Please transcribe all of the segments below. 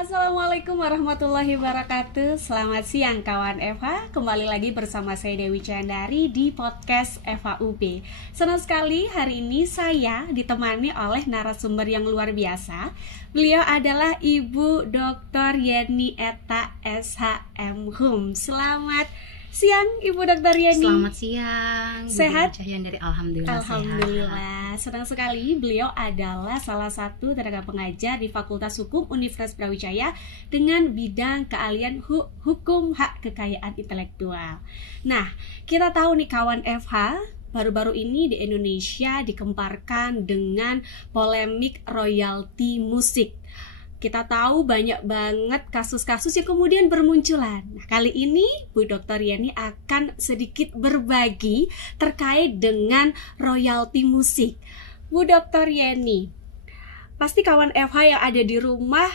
Assalamualaikum warahmatullahi wabarakatuh. Selamat siang kawan Eva. Kembali lagi bersama saya Dewi Chandari di podcast Eva UB. Senang sekali hari ini saya ditemani oleh narasumber yang luar biasa. Beliau adalah Ibu Dr. Yeni Etta SHM. Selamat siang Ibu Dr. Yeni. Selamat siang. Sehat? Dari Alhamdulillah. Alhamdulillah. Senang sekali. Beliau adalah salah satu tenaga pengajar di Fakultas Hukum Universitas Brawijaya dengan bidang keahlian hukum hak kekayaan intelektual. Nah, kita tahu nih kawan FH, baru-baru ini di Indonesia dikemparkan dengan polemik royalti musik. Kita tahu banyak banget kasus-kasus yang kemudian bermunculan. Nah, kali ini Bu Dr. Yeni akan sedikit berbagi terkait dengan royalti musik. Bu Dr. Yeni, pasti kawan FH yang ada di rumah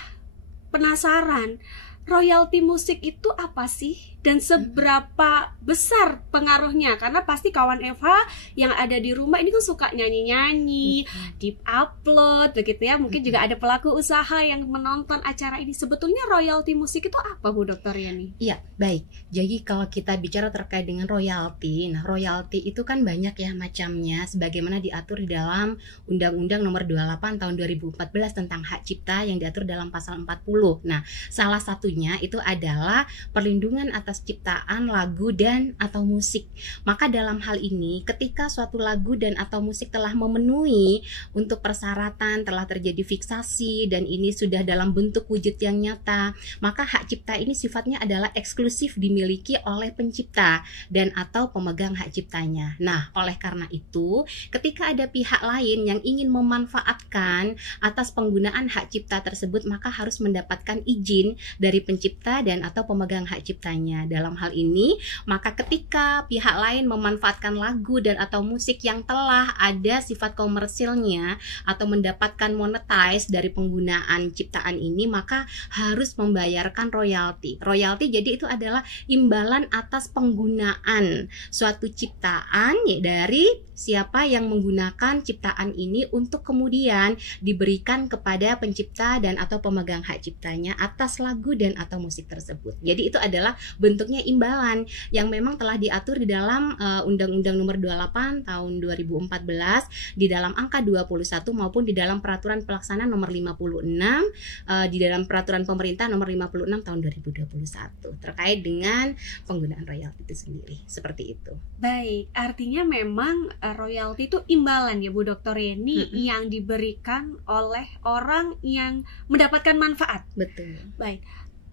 penasaran, royalti musik itu apa sih? Dan seberapa besar pengaruhnya? Karena pasti kawan Eva yang ada di rumah ini kan suka nyanyi-nyanyi, di-upload begitu ya. Mungkin juga ada pelaku usaha yang menonton acara ini. Sebetulnya royalti musik itu apa Bu Dr. Yani? Iya, baik. Jadi kalau kita bicara terkait dengan royalti, nah royalti itu kan banyak ya macamnya, sebagaimana diatur di dalam Undang-Undang Nomor 28 Tahun 2014 tentang hak cipta yang diatur dalam pasal 40. Nah, salah satunya itu adalah perlindungan atas ciptaan lagu dan atau musik. Maka dalam hal ini ketika suatu lagu dan atau musik telah memenuhi untuk persyaratan, telah terjadi fiksasi dan ini sudah dalam bentuk wujud yang nyata, maka hak cipta ini sifatnya adalah eksklusif dimiliki oleh pencipta dan atau pemegang hak ciptanya. Nah, oleh karena itu ketika ada pihak lain yang ingin memanfaatkan atas penggunaan hak cipta tersebut, maka harus mendapatkan izin dari pencipta dan atau pemegang hak ciptanya. Dalam hal ini, maka ketika pihak lain memanfaatkan lagu dan atau musik yang telah ada sifat komersilnya atau mendapatkan monetize dari penggunaan ciptaan ini, maka harus membayarkan royalti. Royalti jadi itu adalah imbalan atas penggunaan suatu ciptaan ya, dari siapa yang menggunakan ciptaan ini untuk kemudian diberikan kepada pencipta dan atau pemegang hak ciptanya atas lagu dan atau musik tersebut. Jadi itu adalah bentuknya imbalan yang memang telah diatur di dalam Undang-Undang Nomor 28 Tahun 2014 di dalam angka 21 maupun di dalam Peraturan Pelaksana Nomor 56 di dalam Peraturan Pemerintah Nomor 56 Tahun 2021 terkait dengan penggunaan royalti itu sendiri. Seperti itu. Baik, artinya memang royalti itu imbalan ya Bu Dr. Yeni yang diberikan oleh orang yang mendapatkan manfaat. Betul. Baik,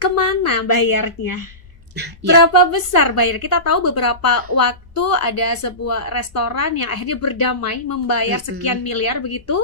kemana bayarnya? Ya. Berapa besar bayar? Kita tahu beberapa waktu ada sebuah restoran yang akhirnya berdamai membayar sekian miliar begitu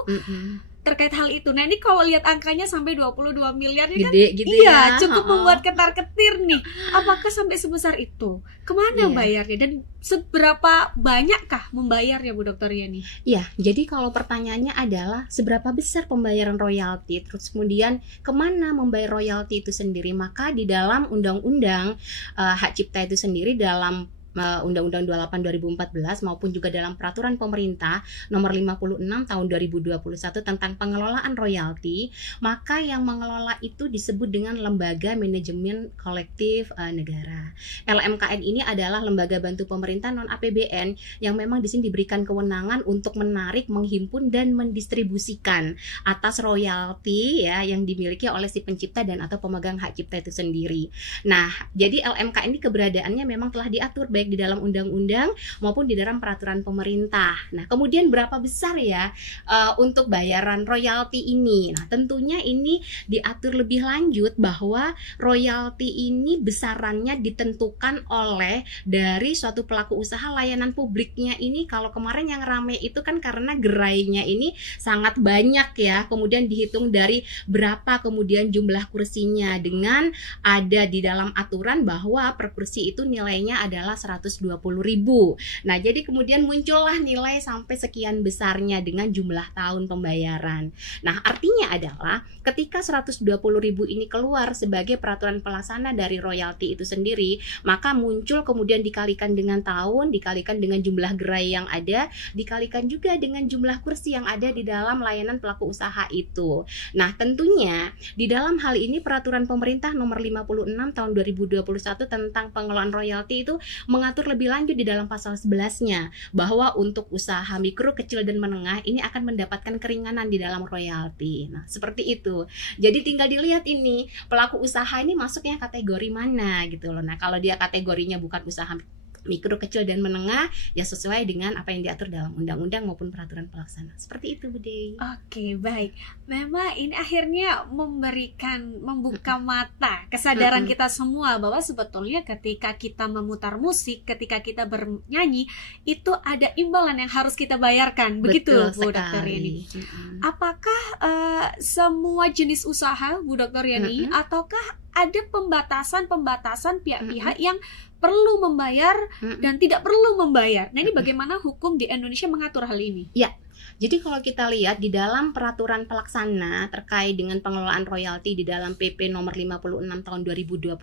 terkait hal itu. Nah ini kalau lihat angkanya sampai 22 miliar ini gede, kan gitu iya ya. cukup membuat ketar-ketir nih. Apakah sampai sebesar itu? Kemana bayarnya? Dan seberapa banyakkah membayarnya Bu Dr. Yani? Iya, jadi kalau pertanyaannya adalah seberapa besar pembayaran royalti, terus kemudian kemana membayar royalti itu sendiri, maka di dalam Undang-Undang Hak Cipta itu sendiri dalam Undang-Undang 28 2014 maupun juga dalam Peraturan Pemerintah Nomor 56 Tahun 2021 tentang pengelolaan royalti, maka yang mengelola itu disebut dengan Lembaga Manajemen Kolektif Negara. LMKN ini adalah lembaga bantu pemerintah non APBN yang memang di sini diberikan kewenangan untuk menarik, menghimpun dan mendistribusikan atas royalti ya yang dimiliki oleh si pencipta dan atau pemegang hak cipta itu sendiri. Nah, jadi LMKN ini keberadaannya memang telah diatur baik di dalam undang-undang maupun di dalam peraturan pemerintah. Nah, kemudian berapa besar ya untuk bayaran royalti ini? Nah, tentunya ini diatur lebih lanjut bahwa royalti ini besarannya ditentukan oleh dari suatu pelaku usaha layanan publiknya ini. Kalau kemarin yang rame itu kan karena gerainya ini sangat banyak ya, kemudian dihitung dari berapa kemudian jumlah kursinya dengan ada di dalam aturan bahwa per kursi itu nilainya adalah 120.000. Nah, jadi kemudian muncullah nilai sampai sekian besarnya dengan jumlah tahun pembayaran. Nah, artinya adalah ketika 120.000 ini keluar sebagai peraturan pelaksana dari royalti itu sendiri, maka muncul kemudian dikalikan dengan tahun, dikalikan dengan jumlah gerai yang ada, dikalikan juga dengan jumlah kursi yang ada di dalam layanan pelaku usaha itu. Nah, tentunya di dalam hal ini peraturan pemerintah nomor 56 tahun 2021 tentang pengelolaan royalti itu mengatur lebih lanjut di dalam pasal 11-nya bahwa untuk usaha mikro, kecil dan menengah ini akan mendapatkan keringanan di dalam royalti. Nah, seperti itu. Jadi tinggal dilihat ini pelaku usaha ini masuknya kategori mana gitu loh. Nah, kalau dia kategorinya bukan usaha mikro, kecil dan menengah, ya sesuai dengan apa yang diatur dalam undang-undang maupun peraturan pelaksana. Seperti itu, Bu Dewi. Oke, baik. Memang ini akhirnya membuka mata kesadaran kita semua bahwa sebetulnya ketika kita memutar musik, ketika kita bernyanyi, itu ada imbalan yang harus kita bayarkan. Begitu, Bu Dr. Yani. Apakah semua jenis usaha, Bu Dr. Yani, ataukah ada pembatasan pihak-pihak yang perlu membayar dan tidak perlu membayar? Nah, ini bagaimana hukum di Indonesia mengatur hal ini? Ya, jadi kalau kita lihat di dalam peraturan pelaksana terkait dengan pengelolaan royalti di dalam PP nomor 56 tahun 2021,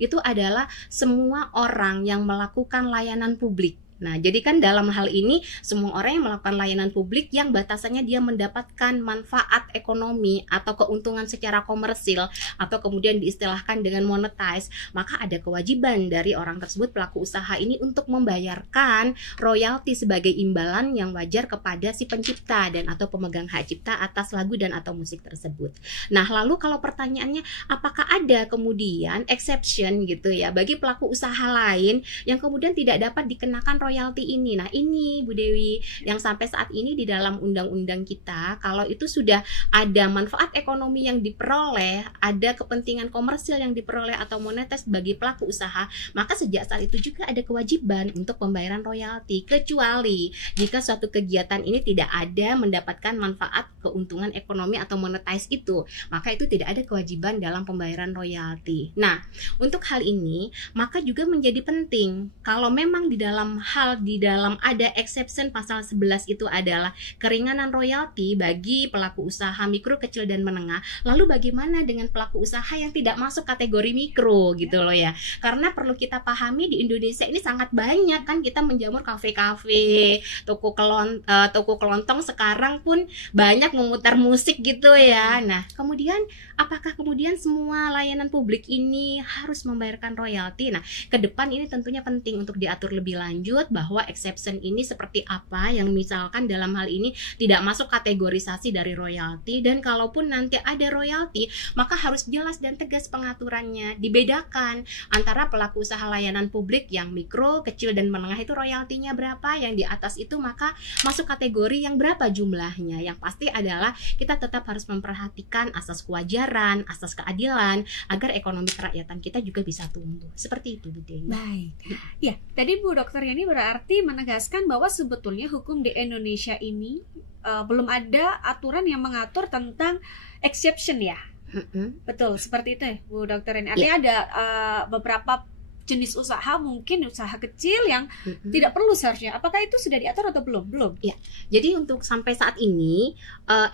itu adalah semua orang yang melakukan layanan publik. Nah, jadi kan dalam hal ini semua orang yang melakukan layanan publik yang batasannya dia mendapatkan manfaat ekonomi atau keuntungan secara komersil atau kemudian diistilahkan dengan monetize, maka ada kewajiban dari orang tersebut pelaku usaha ini untuk membayarkan royalti sebagai imbalan yang wajar kepada si pencipta dan atau pemegang hak cipta atas lagu dan atau musik tersebut. Nah, lalu kalau pertanyaannya apakah ada kemudian exception gitu ya bagi pelaku usaha lain yang kemudian tidak dapat dikenakan royalti ini. Nah, ini Bu Dewi yang sampai saat ini di dalam undang-undang kita, kalau itu sudah ada manfaat ekonomi yang diperoleh, ada kepentingan komersil yang diperoleh atau monetis bagi pelaku usaha, maka sejak saat itu juga ada kewajiban untuk pembayaran royalti, kecuali jika suatu kegiatan ini tidak ada mendapatkan manfaat keuntungan ekonomi atau monetis itu, maka itu tidak ada kewajiban dalam pembayaran royalti. Nah, untuk hal ini maka juga menjadi penting kalau memang di dalam ada exception pasal 11 itu adalah keringanan royalti bagi pelaku usaha mikro, kecil dan menengah. Lalu bagaimana dengan pelaku usaha yang tidak masuk kategori mikro gitu loh ya. Karena perlu kita pahami di Indonesia ini sangat banyak kan kita menjamur kafe-kafe, toko kelontong sekarang pun banyak memutar musik gitu ya. Nah, kemudian apakah kemudian semua layanan publik ini harus membayarkan royalti? Nah, ke depan ini tentunya penting untuk diatur lebih lanjut bahwa exception ini seperti apa yang misalkan dalam hal ini tidak masuk kategorisasi dari royalti, dan kalaupun nanti ada royalti maka harus jelas dan tegas pengaturannya, dibedakan antara pelaku usaha layanan publik yang mikro, kecil dan menengah itu royaltinya berapa, yang di atas itu maka masuk kategori yang berapa jumlahnya. Yang pasti adalah kita tetap harus memperhatikan asas kewajaran, asas keadilan agar ekonomi kerakyatan kita juga bisa tumbuh. Seperti itu Bu Dewi. Baik. Ya, tadi Bu Dokter Yani berarti menegaskan bahwa sebetulnya hukum di Indonesia ini belum ada aturan yang mengatur tentang exception ya. Betul, seperti itu ya Bu Dokter Yani. Artinya ada beberapa jenis usaha, mungkin usaha kecil yang tidak perlu seharusnya. Apakah itu sudah diatur atau belum? Belum. Ya. Jadi untuk sampai saat ini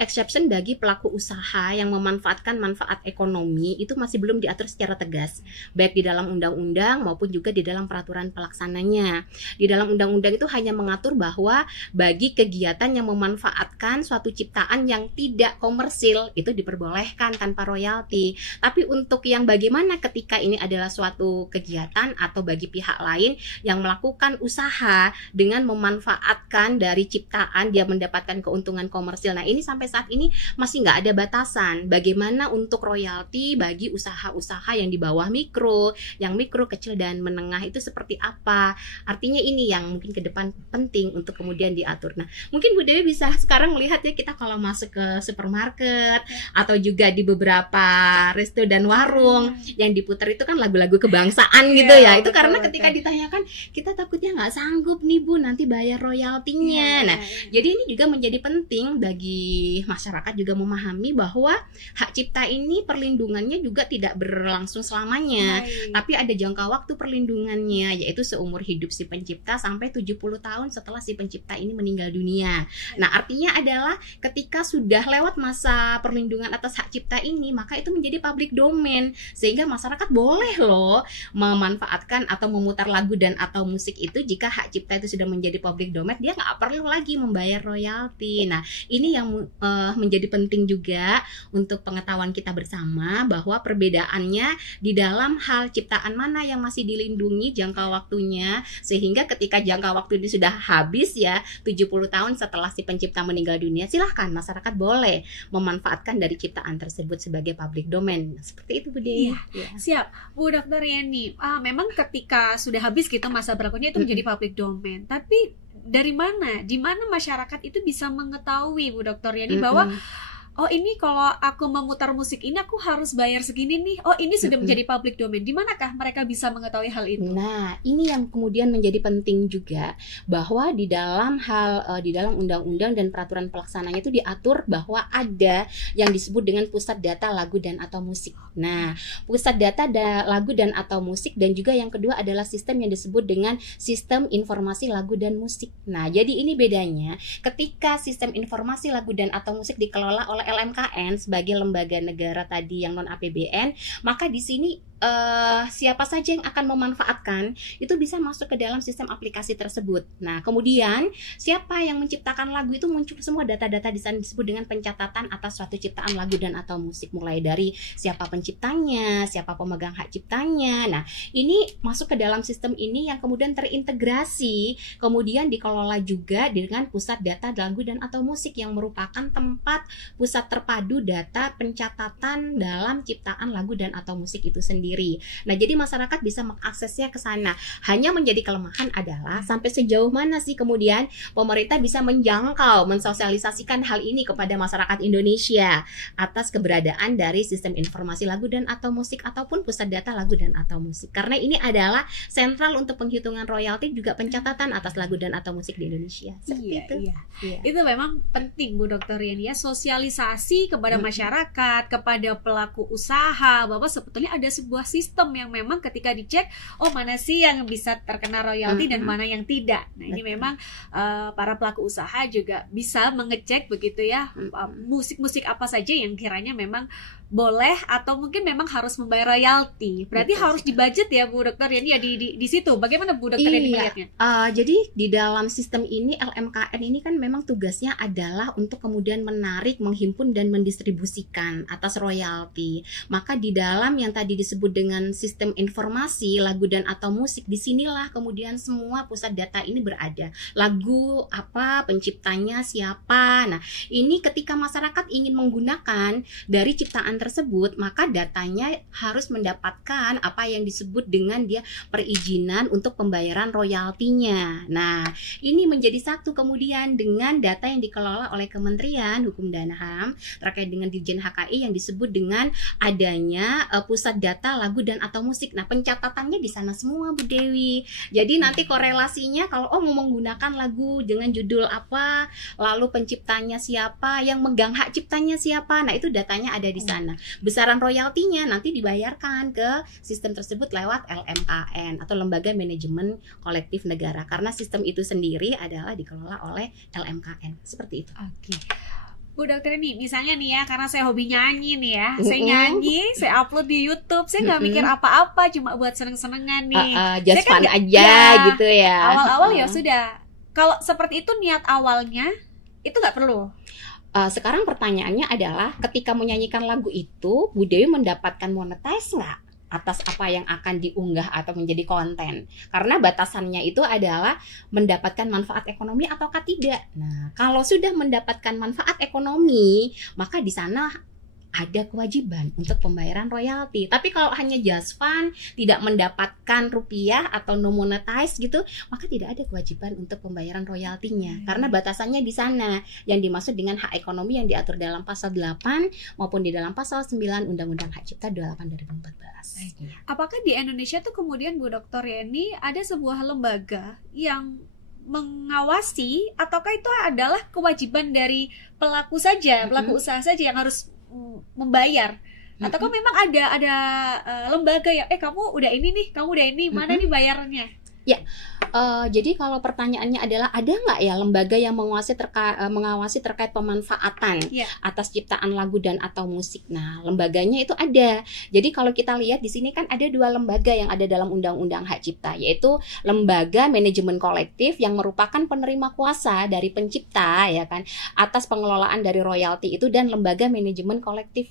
exception bagi pelaku usaha yang memanfaatkan manfaat ekonomi itu masih belum diatur secara tegas, baik di dalam undang-undang maupun juga di dalam peraturan pelaksananya. Di dalam undang-undang itu hanya mengatur bahwa bagi kegiatan yang memanfaatkan suatu ciptaan yang tidak komersil itu diperbolehkan tanpa royalti. Tapi untuk yang bagaimana ketika ini adalah suatu kegiatan atau bagi pihak lain yang melakukan usaha dengan memanfaatkan dari ciptaan dia mendapatkan keuntungan komersil. Nah, ini sampai saat ini masih nggak ada batasan bagaimana untuk royalti bagi usaha-usaha yang di bawah mikro, yang mikro, kecil dan menengah itu seperti apa. Artinya ini yang mungkin ke depan penting untuk kemudian diatur. Nah, mungkin Bu Dewi bisa sekarang melihat ya, kita kalau masuk ke supermarket atau juga di beberapa resto dan warung yang diputar itu kan lagu-lagu kebangsaan gitu ya. Itu betul, karena betul. ketika ditanyakan kita takutnya nggak sanggup nih Bu nanti bayar royaltinya. Nah, jadi ini juga menjadi penting bagi masyarakat juga memahami bahwa hak cipta ini perlindungannya juga tidak berlangsung selamanya, tapi ada jangka waktu perlindungannya, yaitu seumur hidup si pencipta sampai 70 tahun setelah si pencipta ini meninggal dunia. Nah, artinya adalah ketika sudah lewat masa perlindungan atas hak cipta ini, maka itu menjadi public domain, sehingga masyarakat boleh loh memanfaatkan atau memutar lagu dan atau musik itu. Jika hak cipta itu sudah menjadi public domain, dia nggak perlu lagi membayar royalti. Nah, ini yang menjadi penting juga untuk pengetahuan kita bersama, bahwa perbedaannya di dalam hal ciptaan mana yang masih dilindungi jangka waktunya, sehingga ketika jangka waktu ini sudah habis ya, 70 tahun setelah si pencipta meninggal dunia, silahkan masyarakat boleh memanfaatkan dari ciptaan tersebut sebagai public domain. Seperti itu Bu Dewi. Iya. Siap Bu Dr. Yani, memang ketika sudah habis gitu masa berlakunya itu menjadi public domain, tapi dari mana, di mana masyarakat itu bisa mengetahui Bu Dr. Yani bahwa oh ini kalau aku memutar musik ini aku harus bayar segini nih. Oh ini sudah menjadi public domain. Di manakah mereka bisa mengetahui hal itu? Nah, ini yang kemudian menjadi penting juga, bahwa di dalam di dalam undang-undang dan peraturan pelaksananya itu diatur bahwa ada yang disebut dengan pusat data lagu dan atau musik. Nah, pusat data lagu dan atau musik, dan juga yang kedua adalah sistem yang disebut dengan sistem informasi lagu dan musik. Nah, jadi ini bedanya ketika sistem informasi lagu dan atau musik dikelola oleh LMKN sebagai lembaga negara tadi yang non APBN, maka di sini siapa saja yang akan memanfaatkan itu bisa masuk ke dalam sistem aplikasi tersebut. Nah, kemudian siapa yang menciptakan lagu itu muncul semua data-data di sana disebut dengan pencatatan atas suatu ciptaan lagu dan atau musik, mulai dari siapa penciptanya, siapa pemegang hak ciptanya. Nah, ini masuk ke dalam sistem ini yang kemudian terintegrasi, kemudian dikelola juga dengan pusat data lagu dan atau musik yang merupakan tempat pusat terpadu data pencatatan dalam ciptaan lagu dan atau musik itu sendiri. Nah, jadi masyarakat bisa mengaksesnya ke sana. Hanya menjadi kelemahan adalah sampai sejauh mana sih kemudian pemerintah bisa menjangkau, mensosialisasikan hal ini kepada masyarakat Indonesia atas keberadaan dari sistem informasi lagu dan atau musik ataupun pusat data lagu dan atau musik. Karena ini adalah sentral untuk penghitungan royalti juga pencatatan atas lagu dan atau musik di Indonesia. Seperti Iya. Itu memang penting Bu Dr. Yani ya, sosialisasi kepada masyarakat, kepada pelaku usaha, bahwa sebetulnya ada sebuah sistem yang memang ketika dicek, oh mana sih yang bisa terkena royalti dan mana yang tidak. Nah, ini memang para pelaku usaha juga bisa mengecek begitu ya, musik-musik apa saja yang kiranya memang boleh atau mungkin memang harus membayar royalti. Berarti harus dibudget ya Bu Dokter Yani ya di situ. Bagaimana Bu Dokter Yani melihatnya? Jadi di dalam sistem ini LMKN ini kan memang tugasnya adalah untuk kemudian menarik, menghimpun dan mendistribusikan atas royalti. Maka di dalam yang tadi disebut dengan sistem informasi lagu dan atau musik, disinilah kemudian semua pusat data ini berada. Lagu apa, penciptanya siapa. Nah, ini ketika masyarakat ingin menggunakan dari ciptaan tersebut, maka datanya harus mendapatkan apa yang disebut dengan dia perizinan untuk pembayaran royaltinya. Nah, ini menjadi satu kemudian dengan data yang dikelola oleh Kementerian Hukum dan HAM terkait dengan Dirjen HKI yang disebut dengan adanya pusat data lagu dan atau musik. Nah, pencatatannya di sana semua Bu Dewi. Jadi nanti korelasinya kalau mau menggunakan lagu dengan judul apa, lalu penciptanya siapa, yang megang hak ciptanya siapa. Nah, itu datanya ada di sana. Besaran royaltinya nanti dibayarkan ke sistem tersebut lewat LMKN atau Lembaga Manajemen Kolektif Negara, karena sistem itu sendiri adalah dikelola oleh LMKN. Seperti itu. Oke. Bu Dokter ini misalnya nih ya, karena saya hobi nyanyi nih ya, saya nyanyi, saya upload di YouTube, saya nggak mikir apa-apa, cuma buat seneng-senengan nih. Just fun aja ya, gitu ya. Awal-awal ya sudah. Kalau seperti itu niat awalnya, itu nggak perlu. Sekarang pertanyaannya adalah ketika menyanyikan lagu itu, Bu Dewi mendapatkan monetize nggak atas apa yang akan diunggah atau menjadi konten? Karena batasannya itu adalah mendapatkan manfaat ekonomi ataukah tidak. Nah, kalau sudah mendapatkan manfaat ekonomi, maka di sana ada kewajiban untuk pembayaran royalti. Tapi kalau hanya just fund, tidak mendapatkan rupiah atau no monetize gitu, maka tidak ada kewajiban untuk pembayaran royaltinya. Karena batasannya di sana yang dimaksud dengan hak ekonomi yang diatur dalam pasal 8 maupun di dalam pasal 9 Undang-Undang Hak Cipta 28 2014. Apakah di Indonesia tuh kemudian Bu Dr. Yeni ada sebuah lembaga yang mengawasi, ataukah itu adalah kewajiban dari pelaku saja, pelaku usaha saja yang harus membayar? Ataukah memang ada lembaga yang kamu udah ini nih, kamu udah ini, mana nih bayarnya? Ya, jadi kalau pertanyaannya adalah ada nggak ya lembaga yang mengawasi terkait pemanfaatan atas ciptaan lagu dan atau musik? Nah, lembaganya itu ada. Jadi kalau kita lihat di sini kan ada 2 lembaga yang ada dalam Undang-Undang Hak Cipta, yaitu Lembaga Manajemen Kolektif yang merupakan penerima kuasa dari pencipta ya kan atas pengelolaan dari royalti itu, dan Lembaga Manajemen Kolektif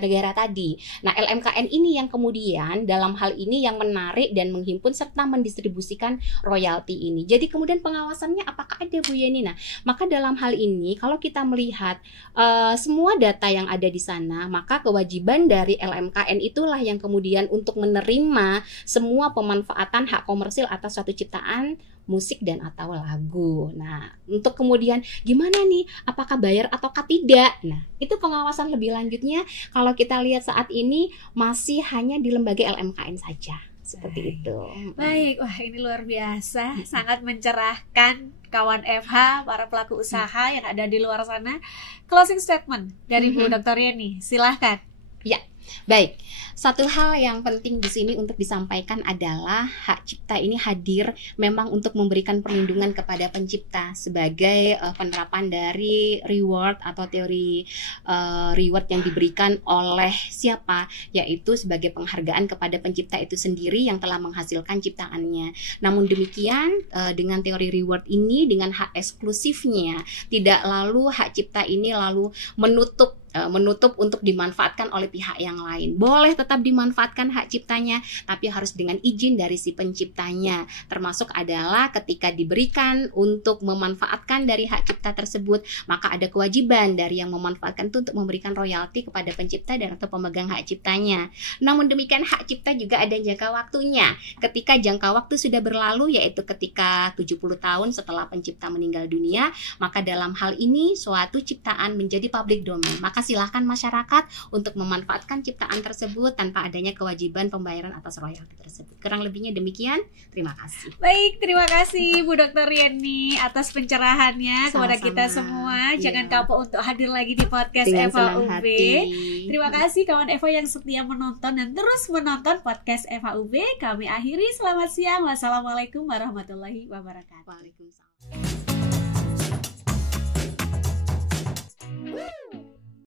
negara tadi. Nah, LMKN ini yang kemudian dalam hal ini yang menarik dan menghimpun serta mendistribusikan royalti ini. Jadi kemudian pengawasannya apakah ada, Bu Yeni? Nah, maka dalam hal ini kalau kita melihat semua data yang ada di sana, maka kewajiban dari LMKN itulah yang kemudian untuk menerima semua pemanfaatan hak komersil atas suatu ciptaan musik dan atau lagu. Nah, untuk kemudian gimana nih, apakah bayar ataukah tidak? Nah, itu pengawasan lebih lanjutnya kalau kita lihat saat ini masih hanya di lembaga LMKN saja. Seperti itu. Baik, wah ini luar biasa, sangat mencerahkan kawan FH, para pelaku usaha yang ada di luar sana. Closing statement dari Bu Dr. Yeni, silahkan. Ya, baik. Satu hal yang penting di sini untuk disampaikan adalah hak cipta ini hadir memang untuk memberikan perlindungan kepada pencipta sebagai penerapan dari reward atau teori reward yang diberikan oleh siapa, yaitu sebagai penghargaan kepada pencipta itu sendiri yang telah menghasilkan ciptaannya. Namun demikian dengan teori reward ini, dengan hak eksklusifnya, tidak lalu hak cipta ini lalu menutup untuk dimanfaatkan oleh pihak yang lain. Boleh tetap dimanfaatkan hak ciptanya, tapi harus dengan izin dari si penciptanya. Termasuk adalah ketika diberikan untuk memanfaatkan dari hak cipta tersebut, maka ada kewajiban dari yang memanfaatkan itu untuk memberikan royalti kepada pencipta dan atau pemegang hak ciptanya. Namun demikian hak cipta juga ada jangka waktunya. Ketika jangka waktu sudah berlalu, yaitu ketika 70 tahun setelah pencipta meninggal dunia, maka dalam hal ini suatu ciptaan menjadi public domain. Maka silahkan masyarakat untuk memanfaatkan ciptaan tersebut tanpa adanya kewajiban pembayaran atas royalti tersebut. Kurang lebihnya demikian. Terima kasih. Baik, terima kasih Bu Dr. Yeni atas pencerahannya. Sama-sama kepada kita semua. Jangan kapok untuk hadir lagi di podcast Eva UB. Terima kasih kawan Eva yang setia menonton dan terus menonton podcast Eva UB. Kami akhiri. Selamat siang. Wassalamualaikum warahmatullahi wabarakatuh. Waalaikumsalam.